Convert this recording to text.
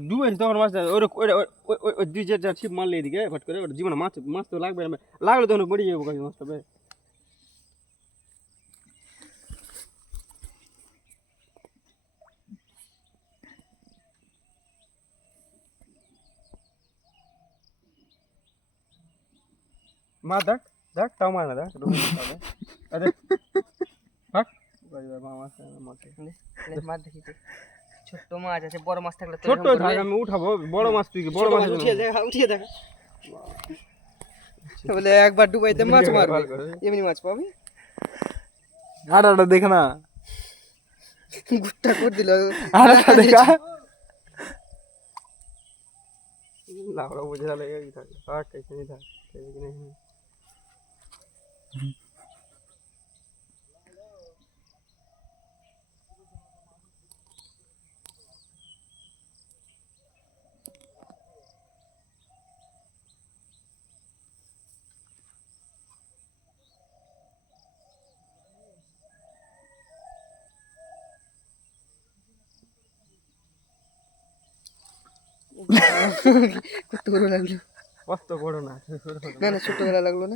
ডুবে তখন মাছ ওই দুই চার চার ছিপ মারলে এদিকে ফট করে ওটা জীবনে মাছ মাছ তো লাগবে লাগলে তখন পড়ে যাবো কাছে মাছটা ভাই মা দেখ দেখ তাও মার না দেখ আরে হাট মাছ দেখি ছোট্ট মাছ আছে বড় মাছ থাকলে ছোট থাক আমি উঠাবো বড় মাছ তুই বড় মাছ উঠিয়ে দেখা বলে একবার ডুবাইতে মাছ মারবে এমনি মাছ পাবি আড়াটা দেখ না গুট্টা করে দিল আড়াটা দেখা না ওরা বুঝে তাহলে এই থাকে থাক এখানেই থাক এখানে কত বড় লাগলো কত বড় না না ছোটবেলা লাগলো না